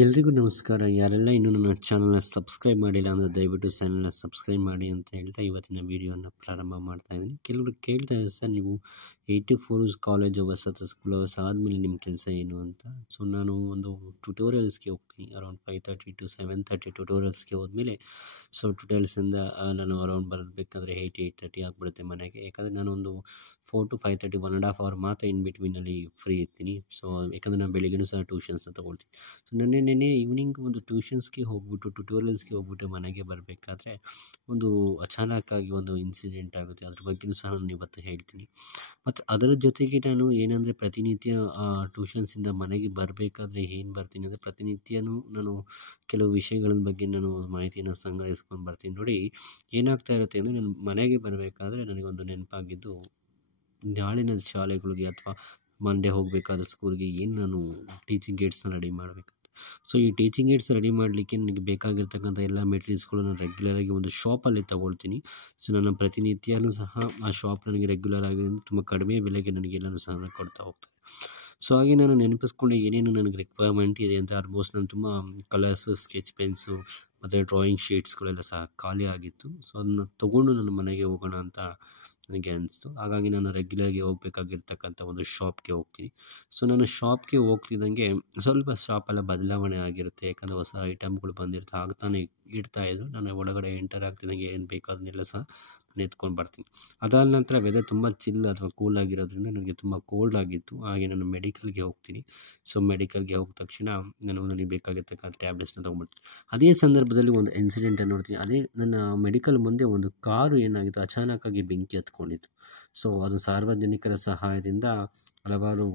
ಎಲ್ರಿಗೂ ನಮಸ್ಕಾರ. ಯಾರೆಲ್ಲ ಇನ್ನೂ ನನ್ನ ಚಾನಲ್ನ ಸಬ್ಸ್ಕ್ರೈಬ್ ಮಾಡಿಲ್ಲ ಅಂದರೆ ದಯವಿಟ್ಟು ಚಾನಲ್ನ ಸಬ್ಸ್ಕ್ರೈಬ್ ಮಾಡಿ ಅಂತ ಹೇಳ್ತಾ ಇವತ್ತಿನ ವೀಡಿಯೋನ ಪ್ರಾರಂಭ ಮಾಡ್ತಾ ಇದ್ದೀನಿ. ಕೆಲವರು ಕೇಳ್ತಾ ಇದ್ದಾರೆ, ಸರ್ ನೀವು 84 ಕಾಲೇಜ್ ಅವರ್ಸ್ ಅಥವಾ ಸ್ಕೂಲ್ ಅವರ್ಸ್ ಆದಮೇಲೆ ನಿಮ್ಮ ಕೆಲಸ ಏನು ಅಂತ. ಸೊ ನಾನು ಒಂದು ಟ್ಯುಟೋರಿಯಲ್ಸ್ಗೆ ಹೋಗ್ತೀನಿ. ಅರೌಂಡ್ 5:30 to 7:30 ಟ್ಯುಟೋರಿಯಲ್ಸ್ಗೆ ಹೋದ್ಮೇಲೆ ಸೊ ಟ್ಯುಟೋರಿಯಲ್ಸಿಂದ ನಾನು ಅರೌಂಡ್ ಬರಬೇಕಾದ್ರೆ 8:30 ಆಗಿಬಿಡುತ್ತೆ ಮನೆಗೆ. ಯಾಕಂದರೆ ನಾನೊಂದು 4 to 5:30 1.5 hour ಮಾತ್ರ ಇನ್ ಬಿಟ್ವೀನಲ್ಲಿ ಫ್ರೀ ಇರ್ತೀನಿ. ಸೊ ಯಾಕಂದರೆ ನಾನು ಬೆಳಿಗ್ಗೆನೂ ಸಹ ಟ್ಯೂಷನ್ಸ್ನ ತೊಗೊಳ್ತೀನಿ. ಸೊ ನೆನ್ನೆ ಈವ್ನಿಂಗ್ ಒಂದು ಟ್ಯೂಷನ್ಸ್ಗೆ ಹೋಗ್ಬಿಟ್ಟು ಟ್ಯುಟೋರಿಯಲ್ಸ್ಗೆ ಹೋಗ್ಬಿಟ್ಟು ಮನೆಗೆ ಬರಬೇಕಾದ್ರೆ ಒಂದು ಅಚಾನಕ್ಕಾಗಿ ಒಂದು ಇನ್ಸಿಡೆಂಟ್ ಆಗುತ್ತೆ. ಅದ್ರ ಬಗ್ಗೆಯೂ ಸಹ ನಾನು ಇವತ್ತು ಹೇಳ್ತೀನಿ. ಮತ್ತು ಅದರ ಜೊತೆಗೆ ನಾನು ಏನಂದರೆ ಪ್ರತಿನಿತ್ಯ ಟ್ಯೂಷನ್ಸಿಂದ ಮನೆಗೆ ಬರಬೇಕಾದ್ರೆ ಏನು ಬರ್ತೀನಿ ಅಂದರೆ ಪ್ರತಿನಿತ್ಯನೂ ನಾನು ಕೆಲವು ವಿಷಯಗಳ ಬಗ್ಗೆ ನಾನು ಮಾಹಿತಿಯನ್ನು ಸಂಗ್ರಹಿಸ್ಕೊಂಡು ಬರ್ತೀನಿ. ನೋಡಿ ಏನಾಗ್ತಾ ಇರುತ್ತೆ ಅಂದರೆ ನಾನು ಮನೆಗೆ ಬರಬೇಕಾದ್ರೆ ನನಗೊಂದು ನೆನಪಾಗಿದ್ದು, ನಾಳಿನ ಶಾಲೆಗಳಿಗೆ ಅಥವಾ ಮಂಡೇ ಹೋಗಬೇಕಾದ ಸ್ಕೂಲ್ಗೆ ಏನು ನಾನು ಟೀಚಿಂಗ್ ಏಡ್ಸ್ನ ರೆಡಿ ಮಾಡಬೇಕು. ಸೊ ಈ ಟೀಚಿಂಗ್ ಏಡ್ಸ್ ರೆಡಿ ಮಾಡಲಿಕ್ಕೆ ನನಗೆ ಬೇಕಾಗಿರ್ತಕ್ಕಂಥ ಎಲ್ಲ ಮೆಟೀರಿಯಲ್ಸ್ಗಳು ನಾನು ರೆಗ್ಯುಲರಾಗಿ ಒಂದು ಶಾಪಲ್ಲಿ ತೊಗೊಳ್ತೀನಿ. ಸೊ ನನ್ನ ಪ್ರತಿನಿತ್ಯನೂ ಸಹ ಆ ಶಾಪ್ ನನಗೆ ರೆಗ್ಯುಲರ್ ಆಗಿ ತುಂಬ ಕಡಿಮೆ ಬೆಲೆಗೆ ನನಗೆಲ್ಲನೂ ಸಹ ಕೊಡ್ತಾ ಹೋಗ್ತಾರೆ. ಸೊ ಹಾಗೆ ನಾನು ನೆನಪಿಸ್ಕೊಂಡು ಏನೇನು ನನಗೆ ರಿಕ್ವೈರ್ಮೆಂಟ್ ಇದೆ ಅಂತ ಆಲ್ಮೋಸ್ಟ್ ನಾನು ತುಂಬ ಕಲರ್ಸು, ಸ್ಕೆಚ್ ಪೆನ್ಸು ಮತ್ತು ಡ್ರಾಯಿಂಗ್ ಶೀಟ್ಸ್ಗಳೆಲ್ಲ ಸಹ ಖಾಲಿ ಆಗಿತ್ತು. ಸೊ ಅದನ್ನು ತೊಗೊಂಡು ನನ್ನ ಮನೆಗೆ ಹೋಗೋಣ ಅಂತ ನನಗೆ ಅನಿಸ್ತು. ಹಾಗಾಗಿ ನಾನು ರೆಗ್ಯುಲರ್ಗೆ ಹೋಗಬೇಕಾಗಿರ್ತಕ್ಕಂಥ ಒಂದು ಶಾಪ್ಗೆ ಹೋಗ್ತೀನಿ. ಸೊ ನಾನು ಶಾಪ್ಗೆ ಹೋಗ್ತಿದ್ದಂಗೆ ಸ್ವಲ್ಪ ಶಾಪೆಲ್ಲ ಬದಲಾವಣೆ ಆಗಿರುತ್ತೆ. ಯಾಕಂದರೆ ಹೊಸ ಐಟಮ್ಗಳು ಬಂದಿರುತ್ತೆ, ಆಗ್ತಾನೆ ಇಡ್ತಾಯಿದ್ರು. ನಾನು ಒಳಗಡೆ ಎಂಟರ್ ಆಗ್ತಿದ್ದಂಗೆ ಏನು ಬೇಕೋ ಅದನ್ನೆಲ್ಲ ಸಹ ನಾನು ಎತ್ಕೊಂಡು ಬರ್ತೀನಿ. ಅದಾದ ನಂತರ ವೆದರ್ ತುಂಬ ಚಿಲ್ ಅಥವಾ ಕೂಲ್ ಆಗಿರೋದ್ರಿಂದ ನನಗೆ ತುಂಬ ಕೋಲ್ಡ್ ಆಗಿತ್ತು. ಹಾಗೆ ನಾನು ಮೆಡಿಕಲ್ಗೆ ಹೋಗ್ತೀನಿ. ಸೊ ಮೆಡಿಕಲ್ಗೆ ಹೋದ ತಕ್ಷಣ ನನಗೆ ಬೇಕಾಗಿರ್ತಕ್ಕಂಥ ಟ್ಯಾಬ್ಲೆಟ್ಸ್ನ ತೊಗೊಂಡ್ಬಿಡ್ತೀನಿ. ಅದೇ ಸಂದರ್ಭದಲ್ಲಿ ಒಂದು ಇನ್ಸಿಡೆಂಟನ್ನು ನೋಡ್ತೀನಿ. ಅದೇ ನನ್ನ ಮೆಡಿಕಲ್ ಮುಂದೆ ಒಂದು ಕಾರು ಏನಾಗಿತ್ತು, ಅಚಾನಕ್ಕಾಗಿ ಬೆಂಕಿ ಹತ್ಕೊಂಡಿತ್ತು. ಸೊ ಅದು ಸಾರ್ವಜನಿಕರ ಸಹಾಯದಿಂದ ಹಲವಾರು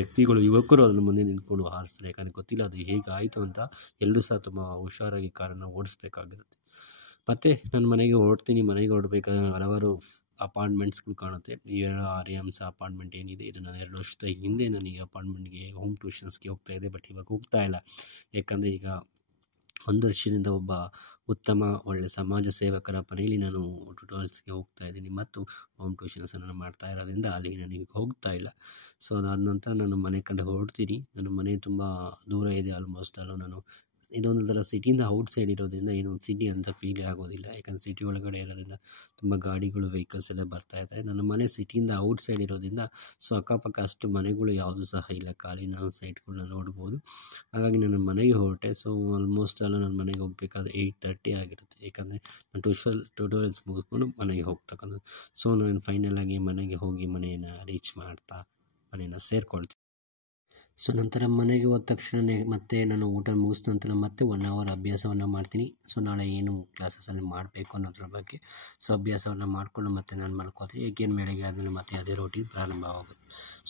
ವ್ಯಕ್ತಿಗಳು, ಯುವಕರು ಅದನ್ನು ಮುಂದೆ ನಿಂತ್ಕೊಂಡು ಹಾರಿಸ್ತಾರೆ. ಯಾಕಂದರೆ ಗೊತ್ತಿಲ್ಲ ಅದು ಹೇಗಾಯಿತು ಅಂತ. ಎಲ್ಲರೂ ಸಹ ತುಂಬ ಹುಷಾರಾಗಿ ಕಾರನ್ನು ಓಡಿಸ್ಬೇಕಾಗಿರುತ್ತೆ. ಮತ್ತು ನಾನು ಮನೆಗೆ ಹೊರಡ್ತೀನಿ. ಮನೆಗೆ ಹೊರಡಬೇಕಾದ್ರೆ ಹಲವಾರು ಅಪಾರ್ಟ್ಮೆಂಟ್ಸ್ಗಳು ಕಾಣುತ್ತೆ. ಈ ಆರ್ಯಮ್ಸ್ ಅಪಾರ್ಟ್ಮೆಂಟ್ ಏನಿದೆ, ಇದು ನಾನು 2 ವರ್ಷದ ಹಿಂದೆ ನಾನು ಈ ಅಪಾರ್ಟ್ಮೆಂಟ್ಗೆ ಹೋಮ್ ಟ್ಯೂಷನ್ಸ್ಗೆ ಹೋಗ್ತಾ ಇದ್ದೆ. ಬಟ್ ಇವಾಗ ಹೋಗ್ತಾ ಇಲ್ಲ. ಯಾಕಂದರೆ ಈಗ 1 ವರ್ಷದಿಂದ ಒಬ್ಬ ಉತ್ತಮ ಒಳ್ಳೆಯ ಸಮಾಜ ಸೇವಕರ ಮನೆಯಲ್ಲಿ ನಾನು ಟ್ಯುಟೋರಿಯಲ್ಸ್ಗೆ ಹೋಗ್ತಾ ಇದ್ದೀನಿ ಮತ್ತು ಹೋಮ್ ಟ್ಯೂಷನ್ಸನ್ನು ಮಾಡ್ತಾ ಇರೋದ್ರಿಂದ ಅಲ್ಲಿಗೆ ನನಗೆ ಹೋಗ್ತಾ ಇಲ್ಲ. ಸೊ ಅದಾದ ನಂತರ ನಾನು ಮನೆ ಕಡೆ ಹೊರಡ್ತೀನಿ. ನನ್ನ ಮನೆ ತುಂಬ ದೂರ ಇದೆ. ಆಲ್ಮೋಸ್ಟ್ ಅಲ್ಲೂ ನಾನು ಇದೊಂದು ಥರ ಸಿಟಿಯಿಂದ ಔಟ್ಸೈಡ್ ಇರೋದ್ರಿಂದ ಏನು ಸಿಟಿ ಅಂತ ಫೀಲೇ ಆಗೋದಿಲ್ಲ. ಯಾಕಂದರೆ ಸಿಟಿ ಒಳಗಡೆ ಇರೋದ್ರಿಂದ ತುಂಬ ಗಾಡಿಗಳು, ವೆಹಿಕಲ್ಸ್ ಎಲ್ಲ ಬರ್ತಾ ಇರ್ತಾರೆ. ನನ್ನ ಮನೆ ಸಿಟಿಯಿಂದ ಔಟ್ಸೈಡ್ ಇರೋದ್ರಿಂದ ಸೊ ಅಕ್ಕಪಕ್ಕ ಅಷ್ಟು ಮನೆಗಳು ಯಾವುದೂ ಸಹ ಇಲ್ಲ. ಖಾಲಿ ನಾವು ಸೈಟ್ಗಳನ್ನ ನೋಡ್ಬೋದು. ಹಾಗಾಗಿ ನಾನು ಮನೆಗೆ ಹೊರಟೆ. ಸೊ ಆಲ್ಮೋಸ್ಟ್ ಎಲ್ಲ ನನ್ನ ಮನೆಗೆ ಹೋಗಬೇಕಾದ್ರೆ 8:30 ಆಗಿರುತ್ತೆ. ಯಾಕಂದರೆ ನಾನು ಟ್ಯುಟೋರಿಯಲ್ಸ್ ಮುಗಿಸ್ಕೊಂಡು ಮನೆಗೆ ಹೋಗ್ತಕ್ಕಂಥದ್ದು. ಸೊ ನಾನು ಫೈನಲಾಗಿ ಮನೆಗೆ ಹೋಗಿ ಮನೆಯನ್ನು ರೀಚ್ ಮಾಡ್ತಾ ಮನೆಯನ್ನು ಸೇರಿಕೊಳ್ತೀನಿ. ಸೊ ನಂತರ ಮನೆಗೆ ಹೋದ ತಕ್ಷಣವೇ ಮತ್ತೆ ನಾನು ಊಟ ಮುಗಿಸಿದ ನಂತರ ಮತ್ತೆ 1 hour ಅಭ್ಯಾಸವನ್ನು ಮಾಡ್ತೀನಿ. ಸೊ ನಾಳೆ ಏನು ಕ್ಲಾಸಸಲ್ಲಿ ಮಾಡಬೇಕು ಅನ್ನೋದ್ರ ಬಗ್ಗೆ ಸೊ ಅಭ್ಯಾಸವನ್ನು ಮಾಡಿಕೊಂಡು ಮತ್ತೆ ನಾನು ಮಲ್ಕೋತೀನಿ. ಏಕೆಂದರೆ ಬೆಳಗ್ಗೆ ಆದಮೇಲೆ ಮತ್ತೆ ಅದೇ ರೂಟೀನ್ ಪ್ರಾರಂಭವಾಗುತ್ತೆ.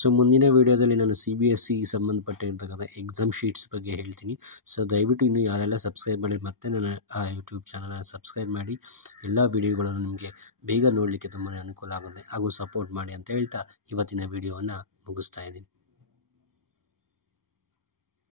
ಸೊ ಮುಂದಿನ ವೀಡಿಯೋದಲ್ಲಿ ನಾನು CBSE ಸಂಬಂಧಪಟ್ಟಿರ್ತಕ್ಕಂಥ ಎಕ್ಸಾಮ್ ಶೀಟ್ಸ್ ಬಗ್ಗೆ ಹೇಳ್ತೀನಿ. ಸೊ ದಯವಿಟ್ಟು ಇನ್ನೂ ಯಾರೆಲ್ಲ ಸಬ್ಸ್ಕ್ರೈಬ್ ಮಾಡಿ ಮತ್ತೆ ನನ್ನ ಯೂಟ್ಯೂಬ್ ಚಾನಲ್ನ ಸಬ್ಸ್ಕ್ರೈಬ್ ಮಾಡಿ. ಎಲ್ಲ ವೀಡಿಯೋಗಳನ್ನು ನಿಮಗೆ ಬೇಗ ನೋಡಲಿಕ್ಕೆ ತುಂಬಾ ಅನುಕೂಲ ಆಗುತ್ತೆ. ಹಾಗೂ ಸಪೋರ್ಟ್ ಮಾಡಿ ಅಂತ ಹೇಳ್ತಾ ಇವತ್ತಿನ ವೀಡಿಯೋವನ್ನು ಮುಗಿಸ್ತಾ ಇದ್ದೀನಿ.